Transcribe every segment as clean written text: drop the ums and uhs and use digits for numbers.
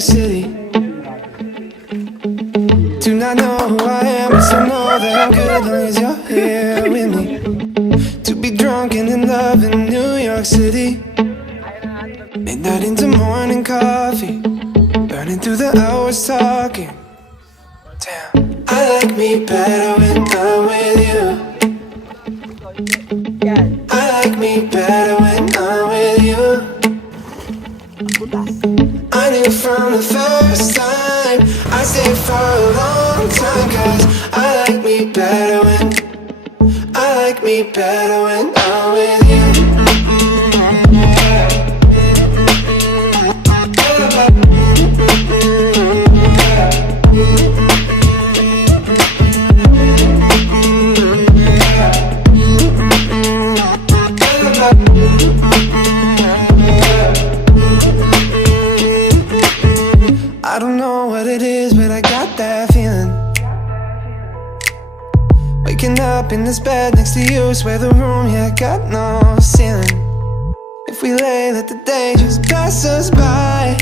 York City. Do not know who I am, but still know that I'm good as long as you're here with me. To be drunk and in love in New York City. Midnight into morning coffee, burning through the hours talking. Damn, I like me better when I'm with you. I like me better when I'm with you. I knew from the first time I stayed for a long time, 'cause I like me better when I'm with you. I don't know what it is, but I got that feeling. Waking up in this bed next to you, swear the room, yeah, got no ceiling. If we lay, let the day just pass us by.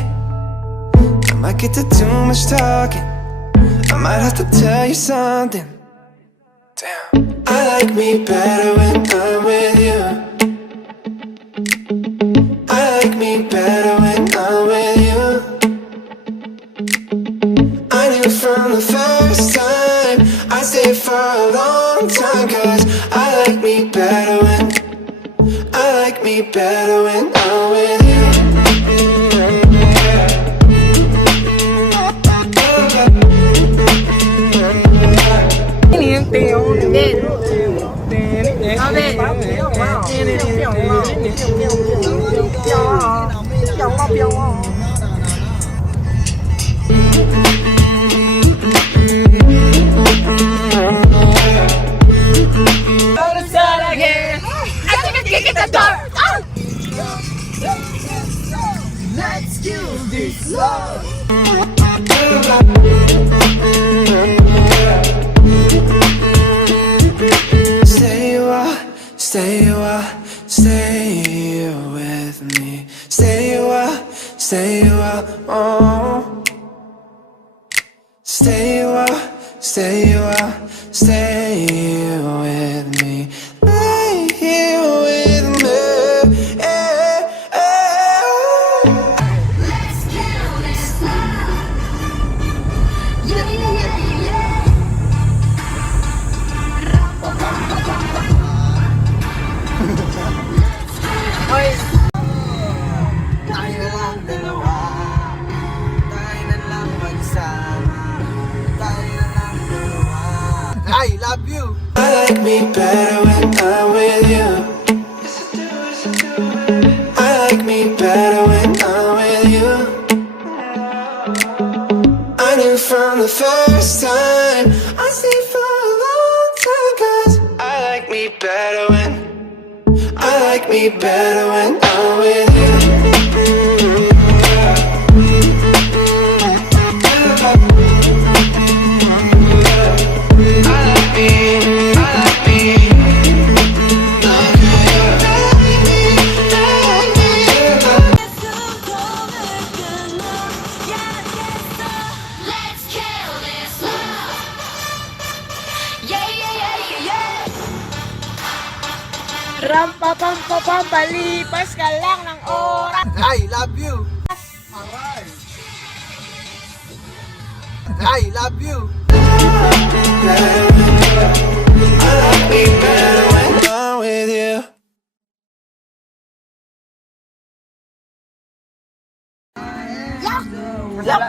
I might get to too much talking, I might have to tell you something. Damn, I like me better when I'm with you. I like me better when I'm with you. I knew from the first time I stayed for a long time, 'cause I like me better when I'm with you. Let's kill this love. Stay with me. Stay a while, oh. Stay a while, stay with me. Lay here with me. Let's kill this love. Yeah, yeah, yeah, yeah. Tayo lang dalawa, tayo na lang magsama, tayo na lang dalawa. I love you. I like me better when I'm with you. I like me better when I'm with you. I knew from the first time I stayed for a long time, 'cause I like me better when I'm with you. Let's kill this love. Yeah, yeah, yeah, yeah, yeah. Ram-pa-pam-pa-pam, palipas ka lang ng oras. I love you. I love you. I like me better when I'm with you. Yak,